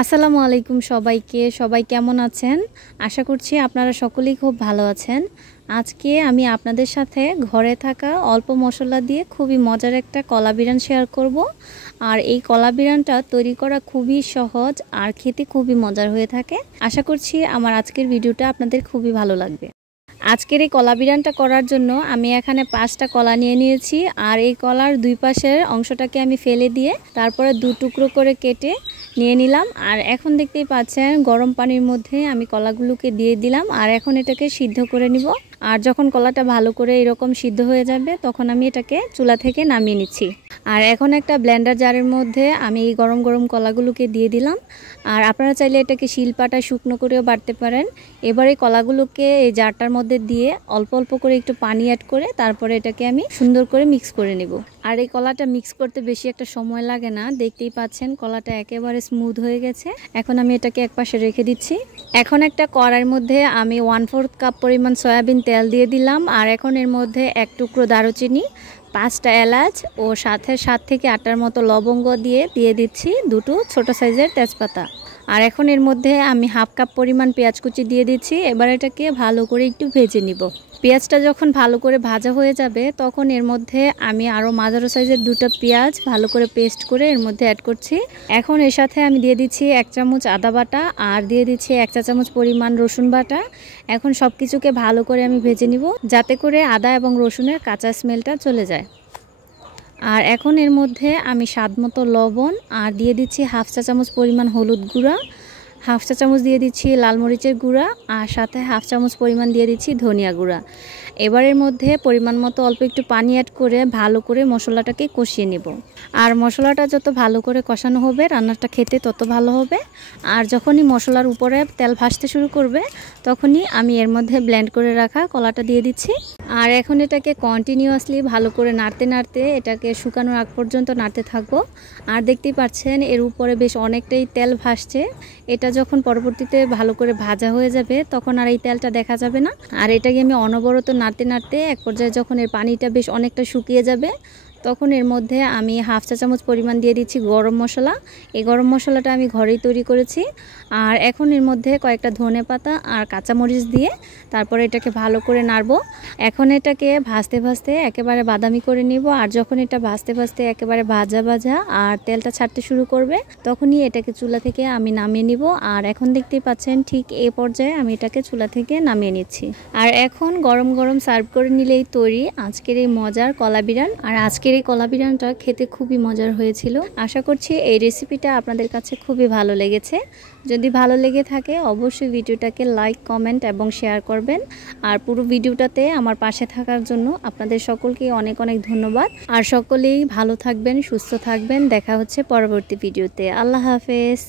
আসসালামু আলাইকুম সবাইকে। সবাই কেমন আছেন? আশা করছি আপনারা সকলেই খুব ভালো আছেন। আজকে আমি আপনাদের সাথে ঘরে থাকা অল্প মশলা দিয়ে খুবই মজার একটা কলা বিরান শেয়ার করব। আর এই কলা বিরানটা তৈরি করা খুবই সহজ আর খেতে খুবই মজার হয়ে থাকে। আশা করছি আমার আজকের ভিডিওটা আপনাদের খুবই ভালো লাগবে। আজকের এই কলা বিরানটা করার জন্য আমি এখানে 5টা কলা নিয়ে নিয়েছি। আর এই কলার দুই পাশের অংশটাকে আমি ফেলে দিয়ে তারপরে 2 টুকরো করে কেটে নিয়ে নিলাম। আর এখন দেখতেই পাচ্ছেন গরম পানির মধ্যে আমি কলাগুলোকে দিয়ে দিলাম। আর এখন এটাকে সিদ্ধ করে নিব। আর যখন কলাটা ভালো করে এরকম সিদ্ধ হয়ে যাবে তখন আমি এটাকে চুলা থেকে নামিয়ে নিচ্ছি। আর এখন একটা ব্লেন্ডার জারের মধ্যে আমি এই গরম গরম কলাগুলোকে দিয়ে দিলাম। আর আপনারা চাইলে এটাকে শিলপাটা শুকনো করেও বাটতে পারেন। এবারে কলাগুলোকে এই জারটার মধ্যে দিয়ে অল্প অল্প করে একটু পানি অ্যাড করে তারপরে এটাকে আমি সুন্দর করে মিক্স করে নেব। আর এই কলাটা মিক্স করতে বেশি একটা সময় লাগে না, দেখতেই পাচ্ছেন কলাটা একেবারে স্মুথ হয়ে গেছে। এখন আমি এটাকে একপাশে রেখে দিচ্ছি। এখন একটা কড়াইয়ের মধ্যে আমি 1/4 কাপ পরিমাণ সয়াবিন তেল দিয়ে দিলাম। আর এখন এর মধ্যে 1 টুকরো দারুচিনি, 5টা এলাচ ও সাথে 7 থেকে 8টার মতো লবঙ্গ দিয়ে দিচ্ছি 2টো ছোট সাইজের তেজপাতা। আর এখন এর মধ্যে আমি 1/2 কাপ পরিমাণ পেঁয়াজ কুচি দিয়ে দিচ্ছি। এবার এটাকে ভালো করে একটু ভেজে নিব। পেঁয়াজটা যখন ভালো করে ভাজা হয়ে যাবে তখন এর মধ্যে আমি আরও মাঝারো সাইজের 2টা পেঁয়াজ ভালো করে পেস্ট করে এর মধ্যে অ্যাড করছি। এখন এর সাথে আমি দিয়ে দিচ্ছি 1 চামচ আদা বাটা আর দিয়ে দিচ্ছি 1 চা চামচ পরিমাণ রসুন বাটা। এখন সব কিছুকে ভালো করে আমি ভেজে নিব যাতে করে আদা এবং রসুনের কাঁচা স্মেলটা চলে যায়। আর এখন এর মধ্যে আমি স্বাদ মতো লবণ আর দিয়ে দিচ্ছি 1/2 চা চামচ পরিমাণ হলুদ গুঁড়া, 1/2 চা চামচ দিয়ে দিচ্ছি লাল মরিচের গুঁড়া আর সাথে 1/2 চামচ পরিমাণ দিয়ে দিচ্ছি ধনিয়া গুঁড়া। এবারের মধ্যে পরিমাণ মতো অল্প একটু পানি অ্যাড করে ভালো করে মশলাটাকে কষিয়ে নেব। আর মশলাটা যত ভালো করে কষানো হবে রান্নাটা খেতে তত ভালো হবে। আর যখনই মশলার উপরে তেল ভাসতে শুরু করবে তখনই আমি এর মধ্যে ব্লেন্ড করে রাখা কলাটা দিয়ে দিচ্ছি। আর এখন এটাকে কন্টিনিউয়াসলি ভালো করে নাড়তে নাড়তে এটাকে শুকানোর আগ পর্যন্ত নাড়তে থাকবো। আর দেখতেই পাচ্ছেন এর উপরে বেশ অনেকটাই তেল ভাসছে। এটা যখন পরবর্তীতে ভালো করে ভাজা হয়ে যাবে তখন আর এই তেলটা দেখা যাবে না। আর এটাকে আমি অনবরত নাড়তে নাড়তে এক পর্যায়ে যখন এর পানিটা বেশ অনেকটা শুকিয়ে যাবে তখন এর মধ্যে আমি 1/2 চা চামচ পরিমাণ দিয়ে দিচ্ছি গরম মশলা। এই গরম মশলাটা আমি ঘরেই তৈরি করেছি। আর এখন এর মধ্যে কয়েকটা ধনেপাতা আর কাঁচামরিচ দিয়ে তারপরে এটাকে ভালো করে নাড়বো। এখন এটাকে ভাজতে ভাজতে একেবারে বাদামি করে নিব। আর যখন এটা ভাজতে ভাজতে একেবারে ভাজা ভাজা আর তেলটা ছাড়তে শুরু করবে তখনই এটাকে চুলা থেকে আমি নামিয়ে নিব। আর এখন দেখতেই পাচ্ছেন ঠিক এই পর্যায়ে আমি এটাকে চুলা থেকে নামিয়ে নিচ্ছি। আর এখন গরম গরম সার্ভ করে নিলেই তৈরি আজকের এই মজার কলা বিরান। আর আজকের এই কলা বিরানটা খেতে খুবই মজার হয়েছিল। আশা করছি এই রেসিপিটা আপনাদের কাছে খুবই ভালো লেগেছে। যদি ভালো লেগে থাকে অবশ্যই ভিডিওটাকে লাইক, কমেন্ট এবং শেয়ার করবেন। আর পুরো ভিডিওটাতে আমার পাশে থাকার জন্য আপনাদের সকলকে অনেক অনেক ধন্যবাদ। আর সকলেই ভালো থাকবেন, সুস্থ থাকবেন। দেখা হচ্ছে পরবর্তী ভিডিওতে। আল্লাহ হাফেজ।